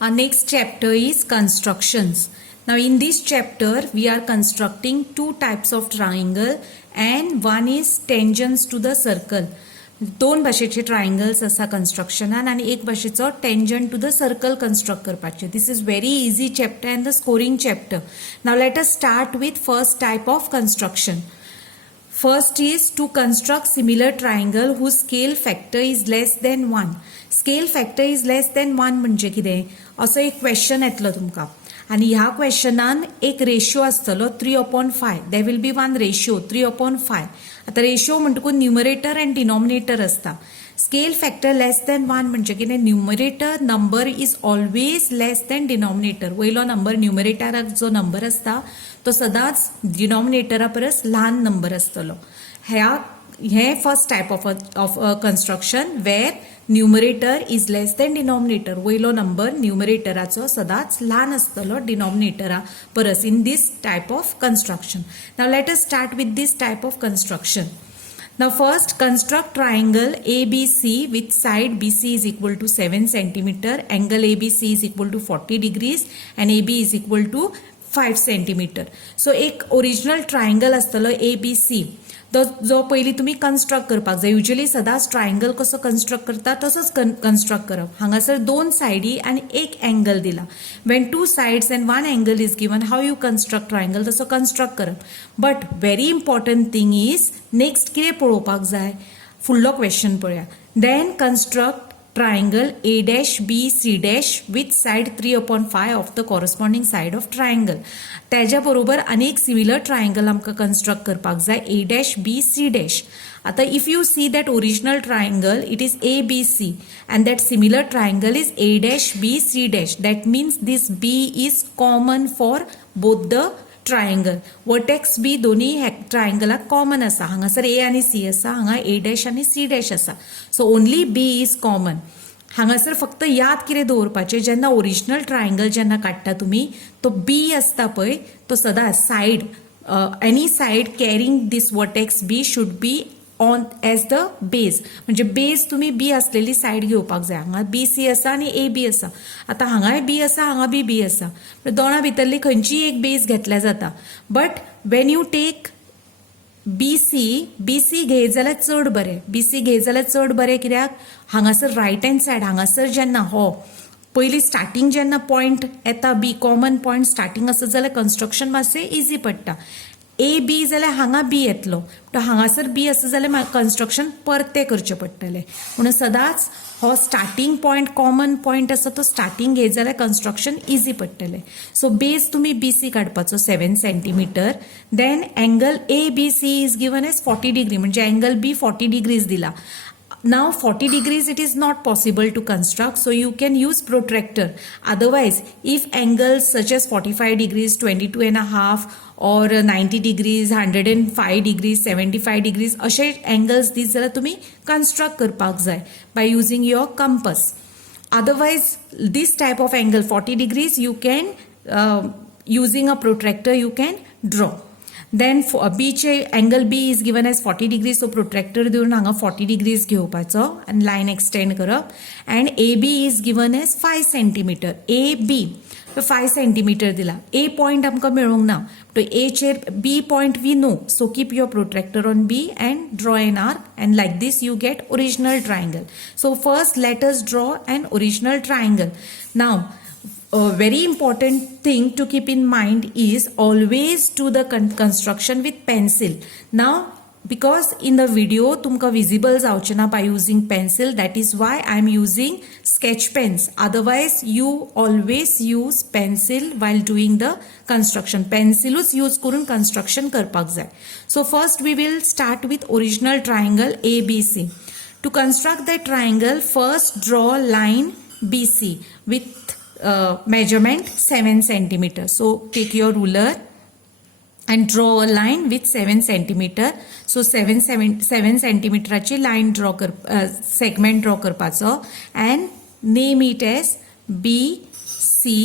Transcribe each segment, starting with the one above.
Our next chapter is constructions. Now in this chapter we are constructing two types of triangle and one is tangents to the circle. दोन भाषेचे triangles असा कन्स्ट्रक्शनान आणि एक भाषेचो tangent to the circle construct करपाचे. This is very easy chapter and the scoring chapter. Now let us start with first type of construction. First is to construct similar triangle whose scale factor is less than 1. Scale factor is less than 1 म्हणजे कितें असो एक question येतलो तुमकां आणि ह्या क्वेश्चनान एक ratio आसतलो 3/5. There will be one ratio 3/5. आता रेशियो म्हणटकूच न्युमरेटर अँड डिनॉमिनेटर असता. स्केल फॅक्टर लेस दॅन 1 म्हणजे कितें numerator number is always less than denominator. वयलो नंबर न्युमरेटराक जो नंबर असता तो सदांच डिनॉमिनेटरा परस ल्हान नंबर आसतलो. हे first type of construction where numerator is less than denominator. वयलो नंबर न्युमरेटराचो सदांच ल्हान आसतलो डिनॉमिनेटरा परस in this type of construction. Now let us start with this type of construction. Now first construct triangle ABC with side BC is equal to 7 centimeter, angle ABC is equal to 40 degrees and AB is equal to 5 centimeter. So एक original triangle असतलो ABC जो पयली तुम्ही construct करपाक जाय. Usually सदांच triangle कसो construct करता तसोच कन्स्ट्रक्ट करप. हांगासर दोन सायडी आणि एक एंगल दिला. When two sides and one angle is given how you construct triangle तसो कन्स्ट्रक्ट करप. But very important thing is next कितें पळोवपाक जाय फुडलो क्वेश्चन पळया. Then construct triangle A-B-C- with side 3/5 of the corresponding side of triangle. त्याच्या बरोबर अनेक सिमिलर ट्रायंगल आमकां कन्स्ट्रक्ट करपाक जाय A-B-C-. आता if you see that original triangle it is ABC and that similar triangle is A-B-C-. That means this B is common for both the triangle. Vertex B दोन्ही ट्रायंगलाक common आसा. हांगासर A आणि C आसा, हांगा A- आणि C- आसा. So only B is common. हांगासर फक्त याद कितें दवरपाचें जेन्ना ओरिजिनल ट्रायंगल जेन्ना काडटा तुमी तो B आसता पळय तो सदांच side any side carrying this vertex B should be on as the base. म्हणजे बेस तुम्ही बी असलेली साइड घेवपाक जाय. हांगा BC आसा आणि AB आसा. आता हांगाय B आसा हांगा B आसा. दोना भितरली खंयची एक बेस घेतल्या जाता. But when you take BC घे जाल्यार चड बरें. BC घे जाल्यार चड बरें कित्याक हांगासर रायट हँड सायड हांगासर जेन्ना हो पयली स्टार्टिंग जेन्ना पॉयंट येता B कॉमन पॉयंट स्टार्टिंग आसत जाल्यार कन्स्ट्रक्शन मातशें इजी पडटा. AB जाल्यार हांगा B येतलो. हांगासर B आसा जाल्यार कन्स्ट्रक्शन परते करचें पडटलें. म्हणून सदांच हो स्टार्टिंग पॉयंट कॉमन पॉयंट आसा तो स्टार्टिंग घेत जाल्यार कन्स्ट्रक्शन इजी पडटलें. सो बेस तुम्ही BC काडपाचो 7 centimetre. Then angle ABC is given as 40 degree म्हणजे एंगल B 40 डिग्रीज दिला. Now 40 degrees it is not possible to construct, so you can use protractor. Otherwise, if angles such as 45 degrees, 22.5 or 90 degrees, 105 degrees, 75 degrees असे angles दिस जाल्यार तुम्ही construct करपाक जाय by using your compass. Otherwise, this type of angle 40 degrees you can using a protractor you can draw. Then B चे angle B is given as 40 degrees, so protractor देऊन हांगा 40 degrees घेवपाचो and line extend करप. And AB is given as 5 centimeter. AB 5 centimeter दिला. A point आमकां मेळोंक ना. तो A चेर B point we know, so keep your protractor on B and draw an arc and like this you get original triangle. So first let us draw an original triangle. Now a very important thing to keep in mind is always do the construction with pencil. Now because in the video tumka visible जावचे ना by using pencil, that is why I am using sketch pens. Otherwise you always use pencil while doing the construction. Pencilus use करून construction करपाक जाय. So first we will start with original triangle ABC. To construct the triangle first draw line BC with measurement 7 centimeter. So take your ruler and draw a line with 7 centimeter. So 7 centimeter ची line draw segment draw करपाचो and name it as BC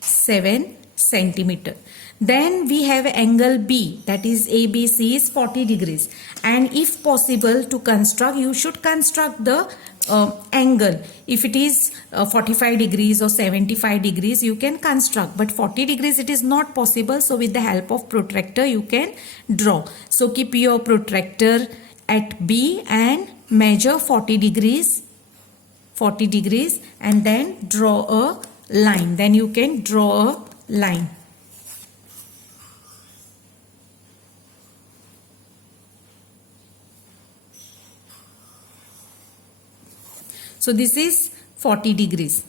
7 centimeter. Then we have angle B, that is ABC is 40 degrees. And if possible to construct, you should construct the angle. If it is 45 degrees or 75 degrees, you can construct, but 40 degrees it is not possible. So with the help of protractor you can draw. So keep your protractor at B and measure 40 degrees and then draw a line. Then you can draw a line. So this is 40 degrees.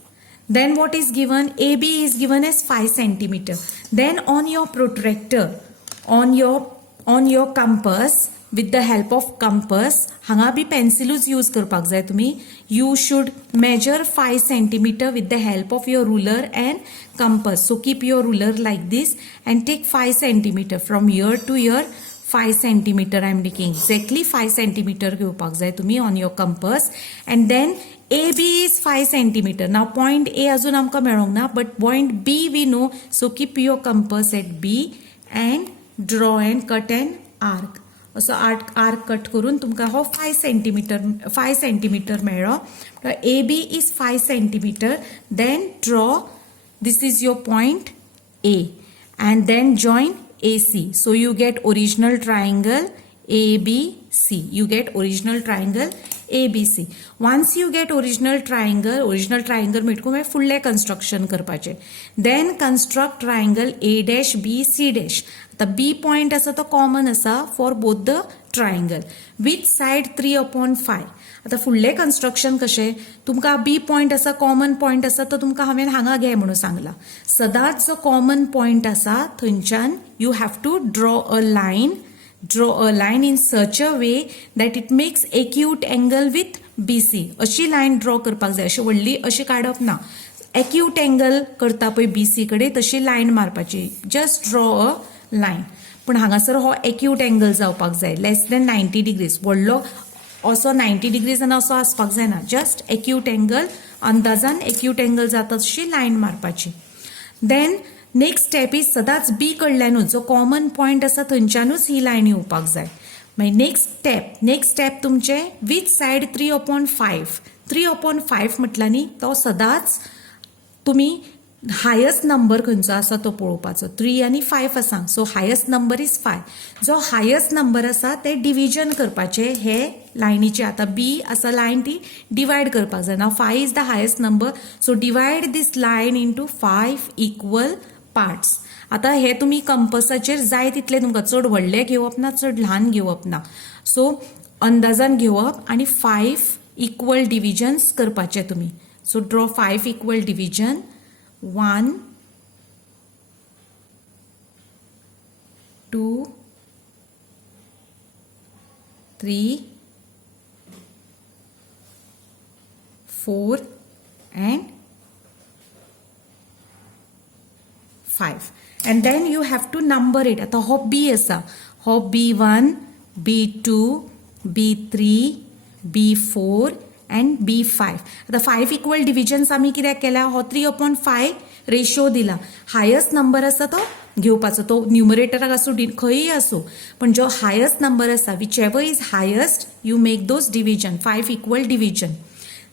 Then what is given? AB is given as 5 centimeter. Then on your protractor, on your compass, with the help of compass, hanga bhi pencilus use करपाक जाय तुम्ही. You should measure 5 centimeter with the help of your ruler and compass. So keep your ruler like this and take 5 centimeter from here to here. 5 centimeter I am taking. Exactly 5 centimeter घेवपाक जाय तुम्ही on your compass. And then AB is 5 centimeter. Now point A अजून आमकां मेळोंक ना, but point B we know. So keep your compass at B and draw and cut an arc. असो arc cut करून तुमकां हो 5 centimeter मेळ्ळो. AB is 5 centimeter. Then draw. This is your point A and then join AC. So you get original triangle ABC. You get original triangle ABC. Once you get original triangle मिटकून मागीर फुडलें construction करपाचें. Then construct triangle A dash B C dash. आता B point आसा तो common आसा for both the triangle. Which side 3/5. आता फुडलें construction कशें? तुमकां B point आसा, common point आसा, तो तुमकां हांवें हांगा घे म्हणून सांगला. सदांच जो common point आसा थंयच्यान you have to draw a line in such a way that it makes acute angle with BC. अशी लाइन ड्रॉ करपाक जाय. अशी व्हडली अशी काडप ना. acute angle करता पळय BC कडे तशी लाइन मारपाची. just draw a line. पण हांगासर हो acute angle जावपाक जाय. less than 90 degrees. व्हडलो असो 90 degrees आनी असो आसपाक जायना. just acute angle. अंदाजान acute angle जाता तशी लाइन मारपाची. then नेक्स्ट स्टेप इज सदांच B कडल्यानूच जो कॉमन पॉइंट आसा थंयच्यानूच ही लायन येवपाक जाय. मागीर नेक्स्ट स्टेप तुमचे विच सायड 3/5. 3/5 म्हटल्यार न्ही तो सदांच तुमी हायेस्ट नंबर खंयचो आसा तो पळोवपाचो. 3 आनी 5 आसा. So highest number is 5. जो हायेस्ट नंबर आसा ते डिविजन करपाचे हे लायनीचे. आता B आसा लायन ती डिवायड करपाक जाय. Now 5 is the highest number. So divide this line into 5 equal parts. आता हे तुम्ही कंपसाचेर जाय तितले तुमकां चड व्हडले घेवप ना, चड ल्हान घेवप ना. सो अंदाजान घेवप आणि 5 इक्वल डिविजन्स करपाचे तुम्ही. So draw 5 equal division. 1 2 3 4 and 5. And then you have to number it. आता हो B असा. हो B1, B2, B3, B4 and B5. आता 5 इक्वल डिविजन्स आम्ही कित्याक केला? हो 3/5 रेशो दिला. हायेस्ट नंबर आसा तो घेवपाचो. तो न्यूमरेटराक आसूं खंयय आसूं, पण जो हायेस्ट नंबर आसा which ever is highest you make those division. 5 equal division.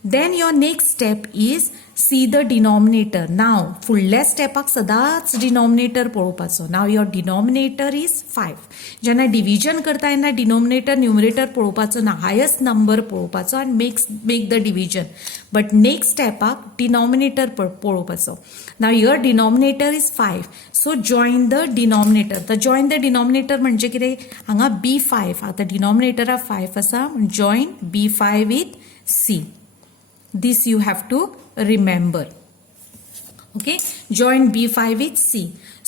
Then your next step is see the denominator. Now फुडल्या स्टेपाक सदांच डिनॉमिनेटर पळोवपाचो. Now your denominator is 5. जेन्ना डिविजन करता तेन्ना डिनॉमिनेटर न्यूमरेटर पळोवपाचो ना. हायेस्ट नंबर पळोवपाचो आणि make the division. But next स्टेपाक डिनॉमिनेटर पळोवपाचो. Now your denominator is 5. So join the denominator. तर join the denominator म्हणजे कितें? हांगा B5. आता डिनॉमिनेटराक 5 आसा. Join B5 with C. This you have to remember. Okay, join B5 with C.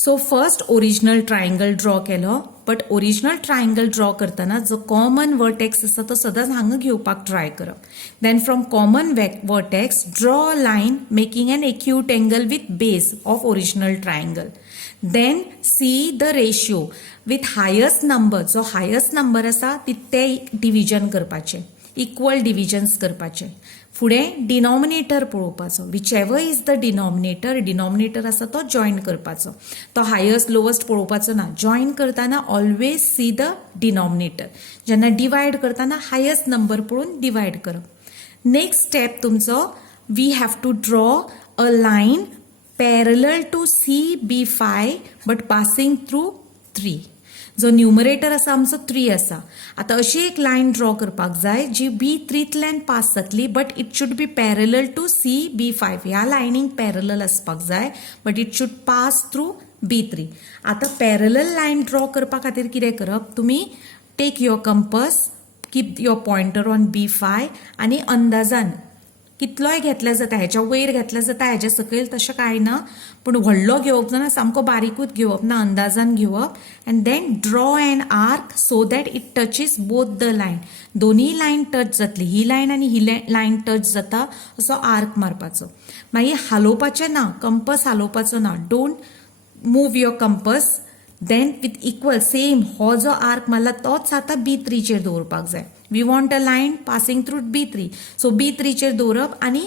So first original triangle draw केलो, but original triangle draw करताना जो common vertex आसा तो सदांच हांगा घेवपाक try करप. Then from common vertex draw a line making an acute angle with base of original triangle. Then see the ratio with highest number. जो highest number आसा ते division करपाचे. Equal divisions करपाचे. फुडें डिनॉमिनेटर पळोवपाचो. Which ever is the denominator आसा तो join करपाचो. तो हायेस्ट लोवस्ट पळोवपाचो ना. जॉइन करताना ऑलवेज सी द डिनॉमिनेटर. जेन्ना डिवायड करताना हायेस्ट नंबर पळोवन डिवायड करप. नेक्स्ट स्टेप तुमचो we have to draw a line parallel to CB5 but passing through 3. जो न्युमरेटर आसा आमचो 3 आसा. आता अशी एक लाईन ड्रॉ करपाक जाय जी B3तल्यान पास जातली but it should be parallel to CB5. ह्या लायनीक पॅरलल आसपाक जाय but it should pass through B3. आता पॅरलल लाईन ड्रॉ करपा खातीर कितें करप, तुमी take your compass, keep your pointer on B5 आनी अंदाजान कितलोय घेतल्या जाता, हेच्या वयर घेतल्या जाता, हेच्या सकयल तशें कांय ना, पूण व्हडलो घेवप ना, सामको बारीकूच घेवप ना, अंदाजान घेवप and then draw an arc so that it touches both the line. दोनूय लायन टच जातली, ही लायन आनी ही लायन टच जाता असो आर्क मारपाचो. मागीर हालोवपाचें ना, कंपस हालोवपाचो ना. Don't move your compass. Then with equal same हो जो आर्क मारला तोच आता B3 चेर दवरपाक जाय. We want a line passing through B3. So B3 चेर दवरप आनी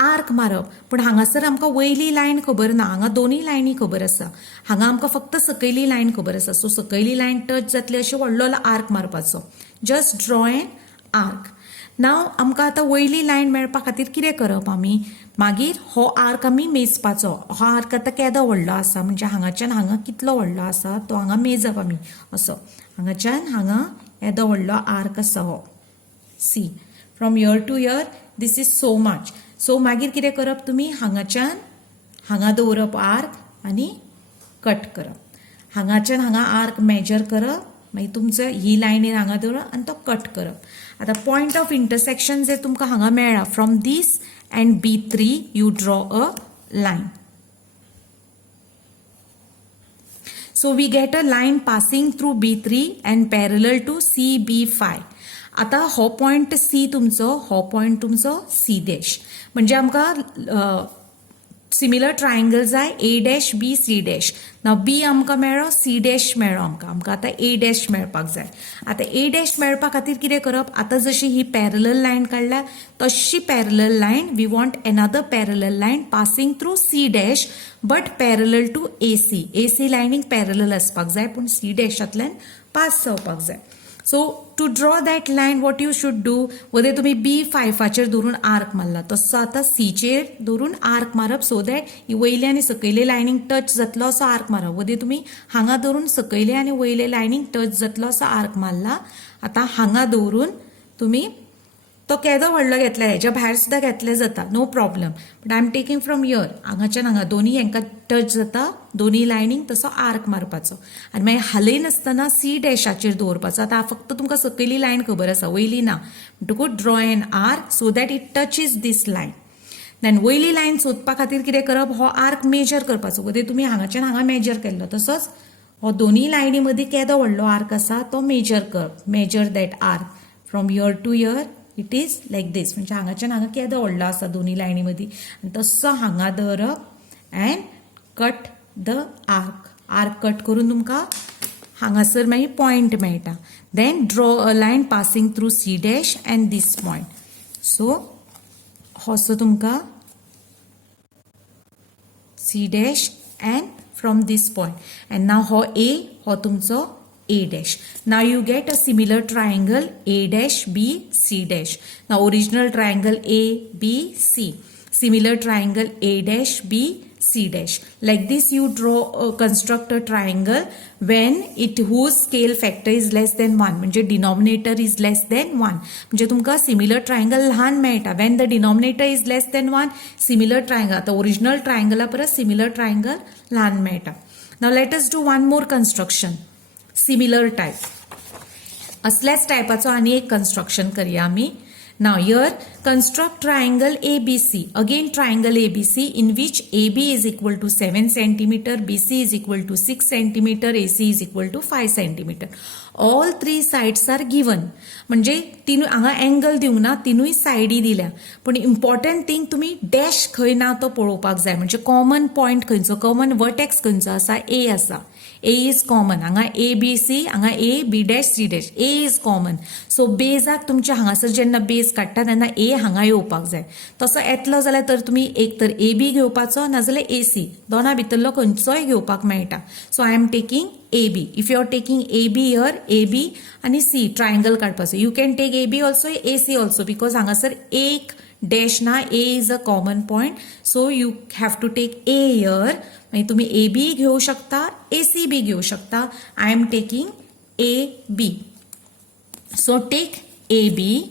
आर्क मारप. पण हांगासर आमकां वयली लायन खबर ना, हांगा दोनूय लायनी खबर आसा. हांगा आमकां फक्त सकयली लायन खबर आसा. सो सकयली लायन टच जातली अशें व्हडलो आर्क मारपाचो. Just draw an arc. Now आमकां आतां वयली लायन मेळपा खातीर कितें करप आमी, मागीर हो आर्क आमी मेजपाचो. हो आर्क आतां केदो व्हडलो आसा म्हणजे हांगाच्यान हांगा कितलो व्हडलो आसा तो हांगा मेजप आमी असो. हांगाच्यान हांगा येदो व्हडलो आर्क आसा हो. See from here to here this is so much. So मागीर कितें करप, तुमी हांगाच्यान हांगा दवरप आर्क आनी कट करप. हांगाच्यान हांगा आर्क मेजर करप, मागीर तुमचो ही लायनीर हांगा दवरप आनी तो कट करप. आता पॉइंट ऑफ इंटरसेक्शन जे तुमकां हांगा मेळ्ळा from this and B3 you draw a line. So we get a line passing through B3 and parallel to CB5. आता हो पॉइंट C तुमचो, हो पॉइंट तुमचो C डॅश. म्हणजे आमकां सिमिलर ट्रायंगल जाय A dash B C dash. Now B आमकां मेळ्ळो, C डॅश मेळ्ळो आमकां आतां A डॅश मेळपाक जाय. आतां A डॅश मेळपा खातीर कितें करप, आतां जशी ही पॅरलल लायन काडल्या तशी parallel line we want another parallel line passing through C dash but parallel to AC. AC लायनीक पॅरलल आसपाक जाय पूण C डॅशांतल्यान पास जावपाक जाय. So to draw that line what you should do, वदे तुम्ही B5चेर धरून आर्क मारला तसो आता C चेर धरून आर्क मारप सो दॅट ही वयले आनी सकयले लायनीक टच जातलो असो आर्क मारप. वदे तुम्ही हांगा धरून सकयले आनी वयले लायनीक टच जातलो असो आर्क मारला. आता हांगा दवरून तुम्ही तो केदो व्हडलो घेतला, हेच्या भायर सुद्धा घेतले जाता, no problem. But I am taking from here. हांगाच्यान हांगा दोन्ही हांकां टच जाता, दोन्ही लायनीक तसो आर्क मारपाचो आनी मागीर हालय नासतना C डॅशाचेर दवरपाचो. आतां फक्त तुमकां सकयली लायन खबर आसा, वयली ना. म्हणटकूच draw an arc so that it touches this line. Then वयली लायन सोदपा खातीर कितें करप, हो आर्क मेजर करपाचो. वदे तुमी हांगाच्यान हांगा मेजर केल्लो तसोच हो दोन्ही लायनी मदीं केदो व्हडलो आर्क आसा तो मेजर करप. Measure that arc from here to here it is like this. म्हणजे हांगाच्यान हांगा केदो व्हडलो आसा दोन्ही लायनी मदीं आनी तसो हांगा दवरप and cut the arc. Arc cut करून तुमकां हांगासर मागीर पॉइंट मेळटा. Then draw a line passing through C dash and this point. So होसो तुमकां C dash and from this point and now हो A, हो तुमचो A dash. Now you get a similar triangle A dash B C dash. Now original triangle A B C. Similar triangle A dash B C dash. Like this you construct a triangle when whose scale factor is less than 1. म्हणजे denominator is less than 1. म्हणजे तुमका similar triangle लहान मेळटा. When the denominator is less than 1, similar triangle. आता original triangle परस similar triangle लहान मेळटा. Now let us do one more construction. Similar type. असल्याच टायपाचो आनी एक कन्स्ट्रक्शन करूया आमी. नाव here construct triangle ABC. Again triangle ABC in which AB is equal to 7 cm, BC is equal to 6 cm, AC is equal to 5 cm. All three sides are given. म्हणजे तिनूय हांगा angle दिवंक ना, तिनूय सायडी दिल्या. पण इम्पॉर्टंट थिंग तुम्ही डॅश खंय ना तो पळोवपाक जाय. म्हणजे कॉमन पॉइंट खंयचो, कॉमन वर्टेक्स खंयचो आसा, A आसा. A is common. हांगा A, B, C, हांगा A, B dash, C dash. A is common. So बेजाक तुमच्या हांगासर जेन्ना बेज काडटा तेन्ना A हांगा येवपाक जाय. तसो येतलो जाल्यार तर तुमी एक तर AB घेवपाचो नाजाल्यार AC. दोना भितरलो खंयचोय घेवपाक मेळटा. So I am taking AB. If you are taking AB here, AB आणि C triangle काडपाचो. You can take AB also, AC also because हांगासर एक dash ना A is a common point. So you have to take A here. म्हणजे तुम्ही AB घेऊ शकता, AC बी घेऊ शकता. I am taking AB. So take AB.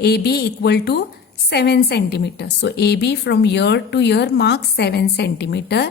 AB equal to 7 centimeter. So AB from here to here marks 7 centimeter.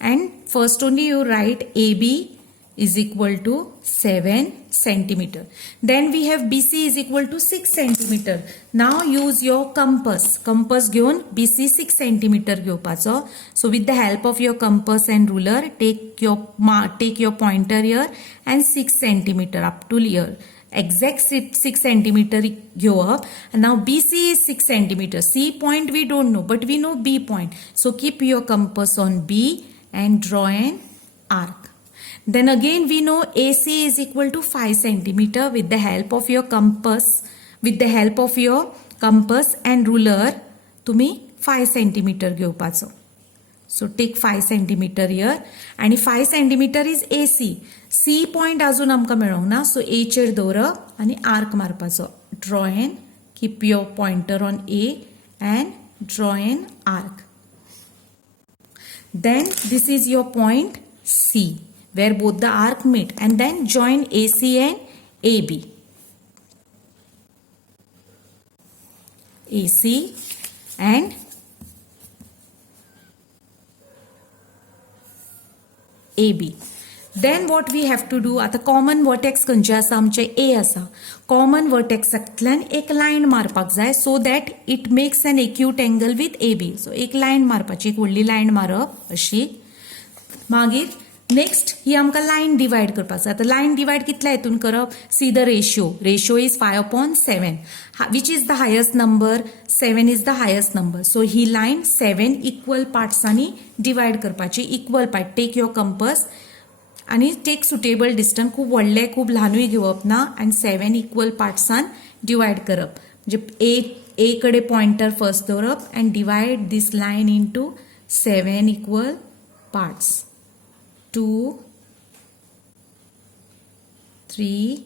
And first only you write AB is equal to 7 centimeter. Then we have BC is equal to 6 centimeter. Now use your compass. Compass घेऊन BC 6 centimeter घेवपाचो. So with the help of your compass and ruler, take your pointer here and 6 centimeter up to here. Exact 6 centimeter घेवप. And now BC is 6 centimeter. C point we don't know, but we know B point. So keep your compass on B and draw an arc. Then again we know AC is equal to 5 centimeter. With the help of your compass and ruler, तुम्ही 5 centimeter घेवपाचो. So take 5 centimeter here. आणि 5 centimeter is AC. C point अजून आमकां मेळोंक ना. So A chair दवरप आणि arc मारपाचो. Draw an, keep your pointer on A and draw an arc. Then this is your point C, where both the arc meet, and then join AC and AB. AC and AB. Then what we have to do, आता common vertex खंयचे आसा आमचे A आसा. Common vertexांतल्यान एक line मारपाक जाय so that it makes an acute angle with AB. So एक line मारपाची, एक व्हडली लाइन मारप अशी. मागीर नेक्स्ट ही आमकां लाइन डिवाइड करपाक जाय. आता लाइन डिवाइड कितल्या हितून करप? See the ratio. Ratio is 5/7. Which is the highest number? 7 is the highest number. So ही लाइन 7 इक्वल पार्ट्सांनी डिवाइड करपाची. Equal part. Take your compass आणि टेक सुटेबल डिस्टन्स. खूप व्हडले खूप ल्हानूय घेवप ना आणि 7 इक्वल पार्ट्सान डिवाइड करप. म्हणजे ए कडे पॉइंटर फर्स्ट दवरप and divide this line into 7 equal parts. 2, 3,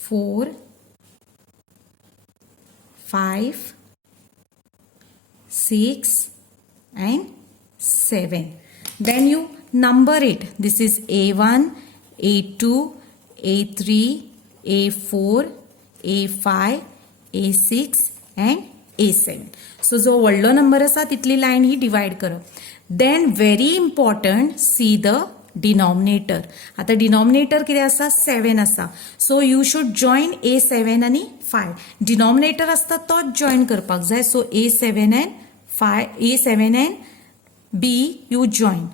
4, 5, 6 and 7. Then you number it. This is A1, A2, A3, A4, A5, A6 and A7. So जो व्हडलो नंबर आसा तितली लाइन ही डिवाइड करप. Then very important see the denominator. आता denominator कितें आसा? 7 आसा. So you should join A7 आणि 5. डिनॉमिनेटर आसता तोच जॉइन करपाक जाय. So A7 and B you join.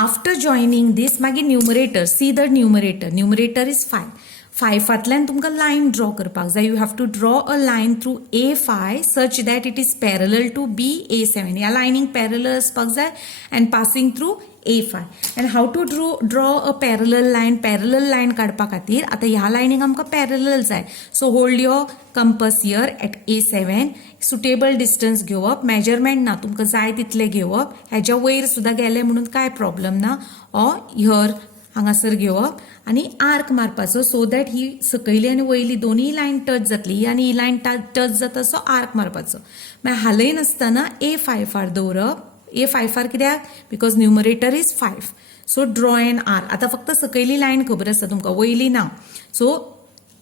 After joining this, मागीर numerator. See the numerator. Numerator is 5. 5 तुमकां line draw करपाक जाय. You have to draw a line through A5 such that it is parallel to B A7. या lining parallel असपाक जाय and passing through A5. And how to draw a parallel line? Parallel line काडपा खातीर आता ह्या lining आमकां parallel जाय. So hold your compass here at A7. Suitable distance घेवप. Measurement ना, तुमकां जाय तितले घेवप. हेज्या वयर सुद्दां गेले म्हणून काय प्रॉब्लेम ना. ऑर हियर हांगासर घेवप आणि आर्क मारपाचो सो दॅट ही सकयली आनी वयली दोनूय लाइन टच जातली. ही आनी ही लाइन टच जाता सो आर्क मारपाचो. मागीर हालय नासतना A5 दवरप. A5 कित्याक? Because numerator is 5. So draw an arc. आता फक्त सकयली लाइन खबर आसता तुमकां, वयली ना. सो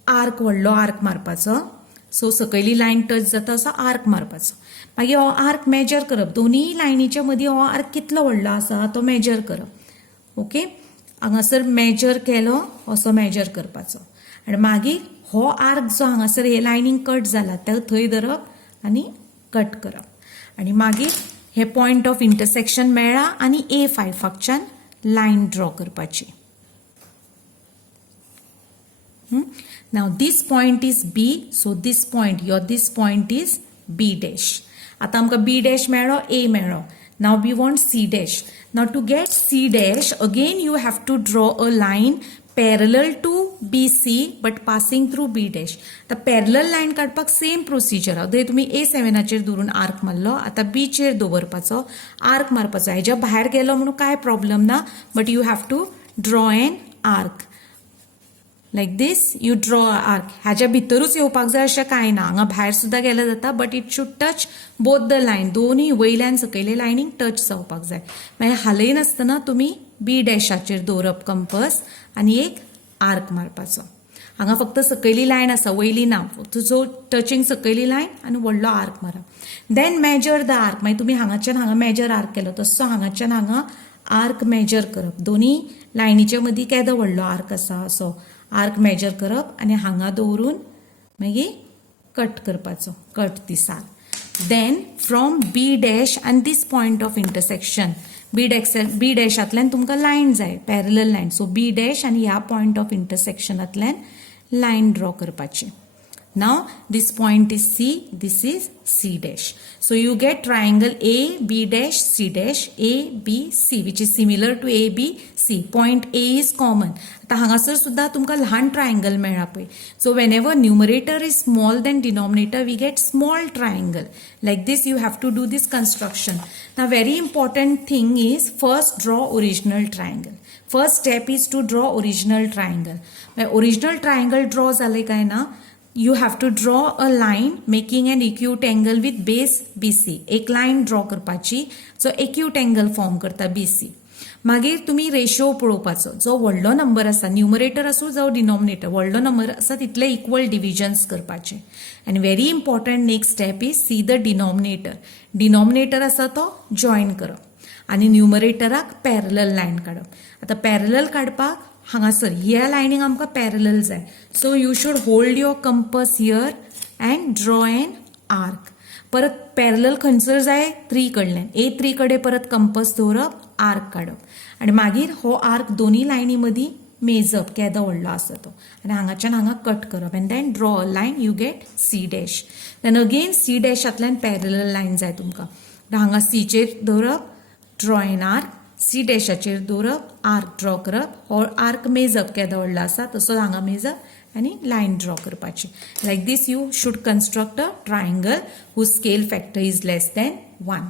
आर्क व्हडलो आर्क मारपाचो. सो सकयली लाइन टच जाता असो आर्क मारपाचो. मागीर हो आर्क मेजर करप. दोनूय लाइनीच्या मदीं हो आर्क कितलो व्हडलो आसा तो मेजर करप. ओके, हांगासर मेजर केलो असो मेजर करपाचो. आनी मागीर हो आर्क जो हांगासर हे लाइनींग कट जाला तो थंय धरप आनी कट करप. आनी मागीर हे पॉइंट ऑफ इंटरसेक्शन मेळ्ळा आनी A5 च्यान लाइन ड्रॉ करपाची. Now this point is B, so this point is B dash. आता आमकां B dash मेळ्ळो, A मेळ्ळो. Now we want C dash. Now to get C dash, again you have to draw a line parallel to BC but passing through B dash. आता parallel line काडपाक same procedure आहा. तुम्ही A7 chair धरून arc मारलो, आता B chair दवरपाचो, arc मारपाचो. हेज्या भायर गेलो म्हणून काय प्रॉब्लेम ना, but you have to draw an arc. Like this you draw arc. ह्याच्या भितरूच येवपाक जाय अशें कांय ना, हांगा भायर सुद्दां गेल्यार जाता, but it should touch both the line. दोनूय वयल्यान सकयले लायनीक टच जावपाक जाय. मागीर हालयनासतना तुमी बी डॅशाचेर दवरप कंपस आनी एक आर्क मारपाचो. हांगा फक्त सकयली लायन आसा, वयली ना. फक्त जो टचिंग सकयली लायन आनी व्हडलो आर्क मारप. Then measure the arc. मागीर तुमी हांगाच्यान हांगा मेजर आर्क केलो, तसो हांगाच्यान हांगा आर्क मेजर करप. दोनी लायनीच्या मदीं केदो व्हडलो आर्क आसा असो आर्क मेजर करप आनी हांगा दवरून मागीर कट करपाचो, cut this arc. Then from B dash आनी this point of intersection, B डॅशांतल्यान तुमकां लायन जाय, parallel line. So B dash आनी ह्या पॉयंट ऑफ इंटरसेक्शनांतल्यान लायन ड्रॉ करपाची. Now this point is C, this is C dash. So you get triangle A, B dash, C dash, A, B, C, which is similar to A, B, C. Point A is common. आता हांगासर सुद्धा तुमकां ल्हान triangle मेळ्ळा पळय. So whenever numerator is small than denominator, we get small triangle. Like this you have to do this construction. Now very important thing is first draw original triangle. First step is to draw original triangle. When original triangle draw जाले काय ना, you have to draw a line making an acute angle with base BC. एक line draw करपाची जो acute angle form करता BC. मागीर तुम्ही ratio पळोवपाचो. जो व्हडलो नंबर आसा, न्यूमरेटर आसूं जावं डिनॉमिनेटर, व्हडलो नंबर आसा तितले इक्वल डिविजन्स करपाचे. End very important next step is C the denominator. Denominator आसा तो जॉइन करप आनी न्यूमरेटराक पॅरलल लायन काडप. आता पॅरलल काडपाक हांगासर ह्या लायनीक आमकां पॅरलल जाय. So you should hold your compass here and draw an arc. परत पॅरलल खंयसर जाय, 3 कडल्यान. A3 कडे परत कंपस दवरप, आर्क काडप आनी मागीर हो आर्क दोनी लायनी मदीं मेजप केदो व्हडलो आसा तो आनी हांगाच्यान हांगा कट करप. And then draw a line, you get C dash. Then again C डॅशांतल्यान पॅरलल लायन जाय तुमकां. हांगा C चेर दवरप, ड्रॉ एन आर्क. C डॅशाचेर दवरप, आर्क ड्रॉ करप. हो आर्क मेजप केदो व्हडलो आसा तसो हांगा मेजप आनी लायन ड्रॉ करपाची. Like this you should construct a triangle whose scale factor is less than 1.